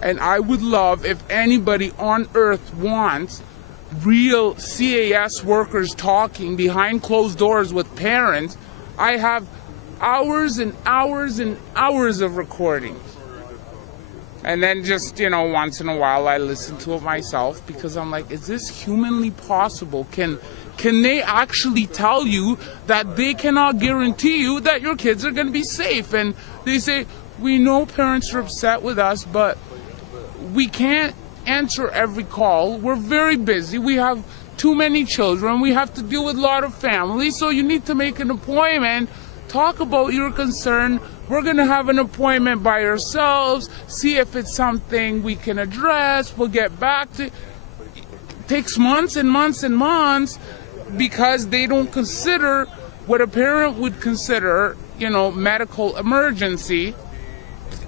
And I would love if anybody on earth wants real CAS workers talking behind closed doors with parents. I have hours and hours and hours of recordings. And then just, you know, once in a while I listen to it myself because I'm like, is this humanly possible? Can they actually tell you that they cannot guarantee you that your kids are going to be safe? And they say, we know parents are upset with us, but we can't answer every call. We're very busy. We have too many children. We have to deal with a lot of families. So you need to make an appointment. Talk about your concern. We're going to have an appointment by ourselves, see if it's something we can address. We'll get back to it. Takes months and months and months because they don't consider what a parent would consider, you know, medical emergency.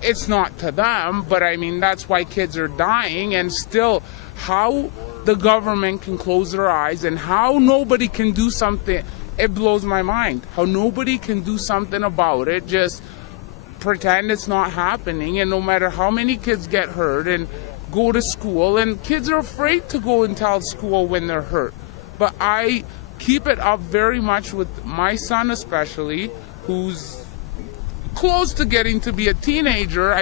It's not to them, but I mean, that's why kids are dying. And still, how the government can close their eyes and how nobody can do something, it blows my mind. How nobody can do something about it, just pretend it's not happening. And no matter how many kids get hurt and go to school, and kids are afraid to go and tell school when they're hurt. But I keep it up very much with my son especially, who's close to getting to be a teenager.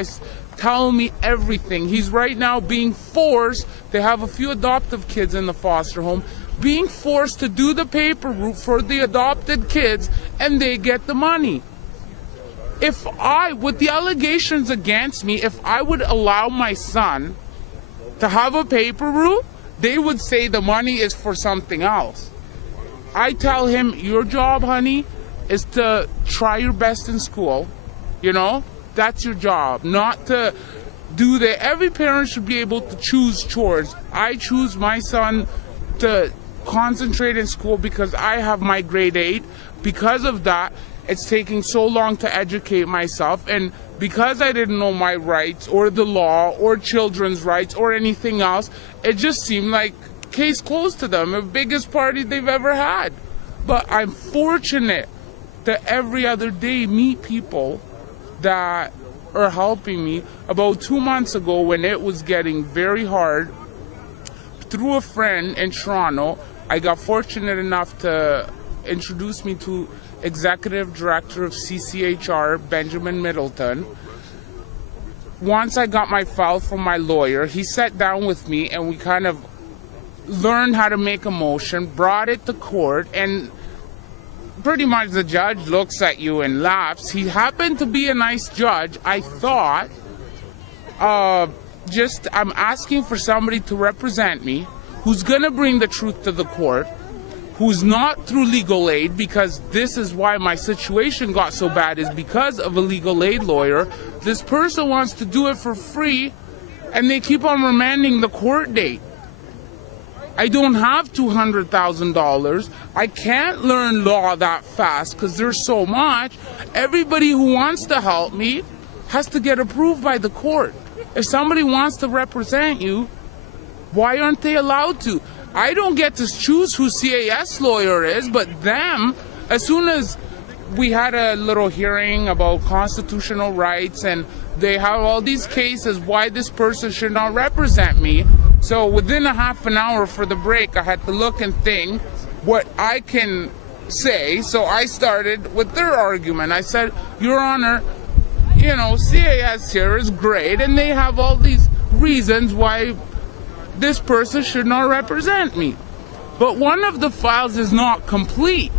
Tell me everything. He's right now being forced. They have a few adoptive kids in the foster home, being forced to do the paper route for the adopted kids, and they get the money. If I, with the allegations against me, if I would allow my son to have a paper route, they would say the money is for something else. I tell him, your job, honey, is to try your best in school. You know, that's your job, not to do that. Every parent should be able to choose chores. I choose my son to concentrate in school because I have my grade 8. Because of that, it's taking so long to educate myself. And because I didn't know my rights or the law or children's rights or anything else, it just seemed like case closed to them, the biggest party they've ever had. But I'm fortunate to every other day meet people that are helping me. About 2 months ago, when it was getting very hard, through a friend in Toronto, I got fortunate enough to introduce me to Executive Director of CCHR, Benjamin Middleton. Once I got my file from my lawyer, he sat down with me and we kind of learned how to make a motion, brought it to court, and pretty much the judge looks at you and laughs. He happened to be a nice judge. I thought, I'm asking for somebody to represent me, who's going to bring the truth to the court, who's not through legal aid, because this is why my situation got so bad, is because of a legal aid lawyer. This person wants to do it for free, and they keep on remanding the court date. I don't have $200,000. I can't learn law that fast because there's so much. Everybody who wants to help me has to get approved by the court. If somebody wants to represent you, why aren't they allowed to? I don't get to choose who CAS lawyer is, but them, as soon as we had a little hearing about constitutional rights and they have all these cases why this person should not represent me. So within a half an hour for the break, I had to look and think what I can say. So I started with their argument. I said, Your Honor, you know, CAS here is great, and they have all these reasons why this person should not represent me. But one of the files is not complete.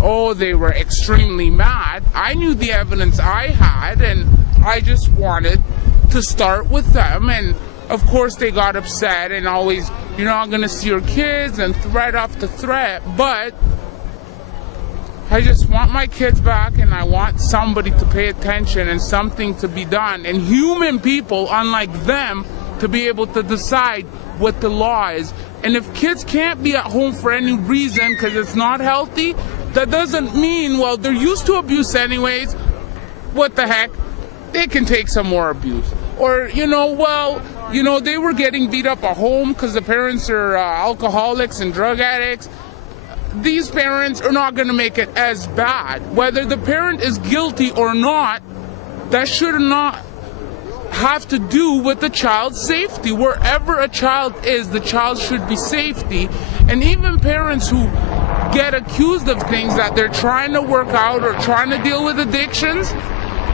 Oh, they were extremely mad. I knew the evidence I had, and I just wanted to start with them. And of course they got upset and always, you're not going to see your kids, and threat after threat. But I just want my kids back, and I want somebody to pay attention and something to be done. And human people, unlike them, to be able to decide what the law is. And if kids can't be at home for any reason because it's not healthy, that doesn't mean, well, they're used to abuse anyways. What the heck? They can take some more abuse. Or, you know, well, you know, they were getting beat up at home because the parents are alcoholics and drug addicts. These parents are not going to make it as bad. Whether the parent is guilty or not, that should not have to do with the child's safety. Wherever a child is, the child should be safety. And even parents who get accused of things that they're trying to work out or trying to deal with addictions,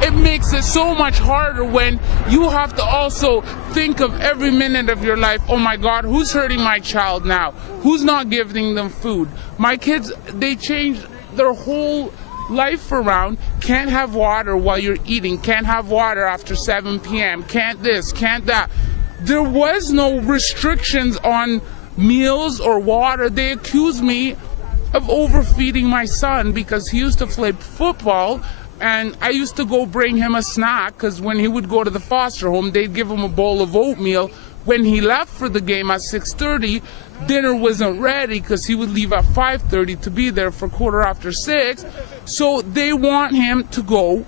it makes it so much harder when you have to also think of every minute of your life. Oh my God, who's hurting my child now? Who's not giving them food? My kids, they changed their whole life around. Can't have water while you're eating. Can't have water after 7 p.m. Can't this, can't that. There was no restrictions on meals or water. They accused me of overfeeding my son because he used to play football, and I used to go bring him a snack because when he would go to the foster home, they'd give him a bowl of oatmeal. When he left for the game at 6:30, dinner wasn't ready because he would leave at 5:30 to be there for 6:15. So they want him to go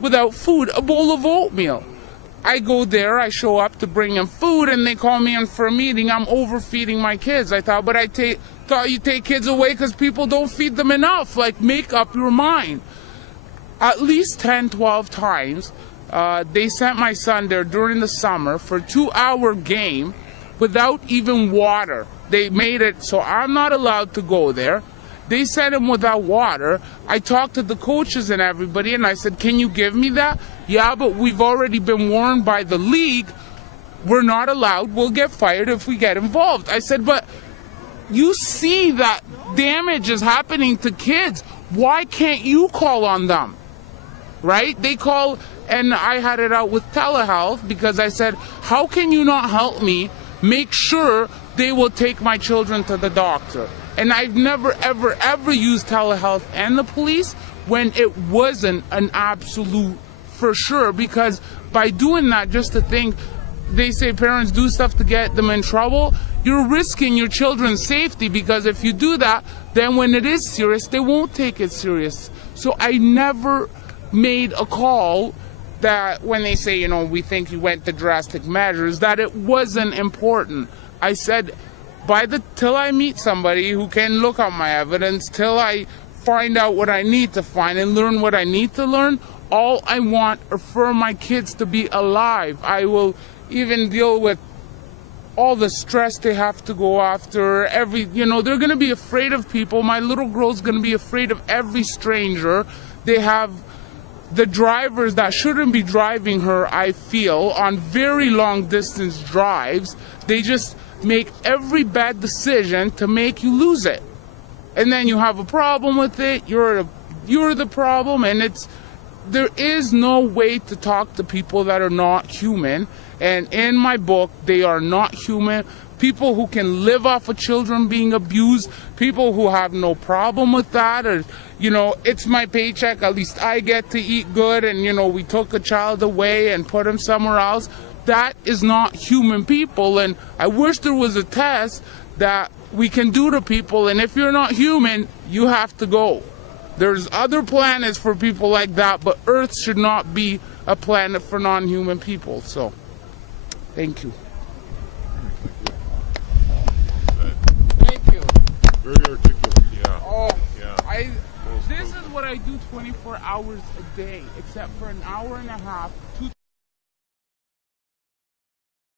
without food, a bowl of oatmeal. I go there, I show up to bring him food, and they call me in for a meeting. I'm overfeeding my kids. I thought, but thought you take kids away because people don't feed them enough. Like, make up your mind. At least 10, 12 times, they sent my son there during the summer for a 2-hour game without even water. They made it so I'm not allowed to go there. They sent him without water. I talked to the coaches and everybody, and I said, can you give me that? Yeah, but we've already been warned by the league. We're not allowed. We'll get fired if we get involved. I said, but you see that damage is happening to kids. Why can't you call on them? Right? They call, and I had it out with telehealth because I said, how can you not help me make sure they will take my children to the doctor? And I've never, ever, ever used telehealth and the police when it wasn't an absolute for sure, because by doing that, just to think, they say parents do stuff to get them in trouble, you're risking your children's safety, because if you do that, then when it is serious, they won't take it serious. So I never made a call that when they say, you know, we think you went to drastic measures, that it wasn't important. I said, till I meet somebody who can look at my evidence, till I find out what I need to find and learn what I need to learn, all I want are for my kids to be alive. I will even deal with all the stress they have to go after. You know, they're going to be afraid of people. My little girl's going to be afraid of every stranger. They have the drivers that shouldn't be driving her, I feel, on very long distance drives. They just make every bad decision to make you lose it. And then you have a problem with it. You're the problem, and there is no way to talk to people that are not human. And in my book, they are not human. People who can live off of children being abused, people who have no problem with that, or, you know, it's my paycheck, at least I get to eat good, and, you know, we took a child away and put him somewhere else. That is not human people, and I wish there was a test that we can do to people, and if you're not human, you have to go. There's other planets for people like that, but Earth should not be a planet for non-human people. So, thank you. Thank you. Very articulate, yeah. Oh, yeah. This is what I do 24 hours a day, except for an hour and a half, 2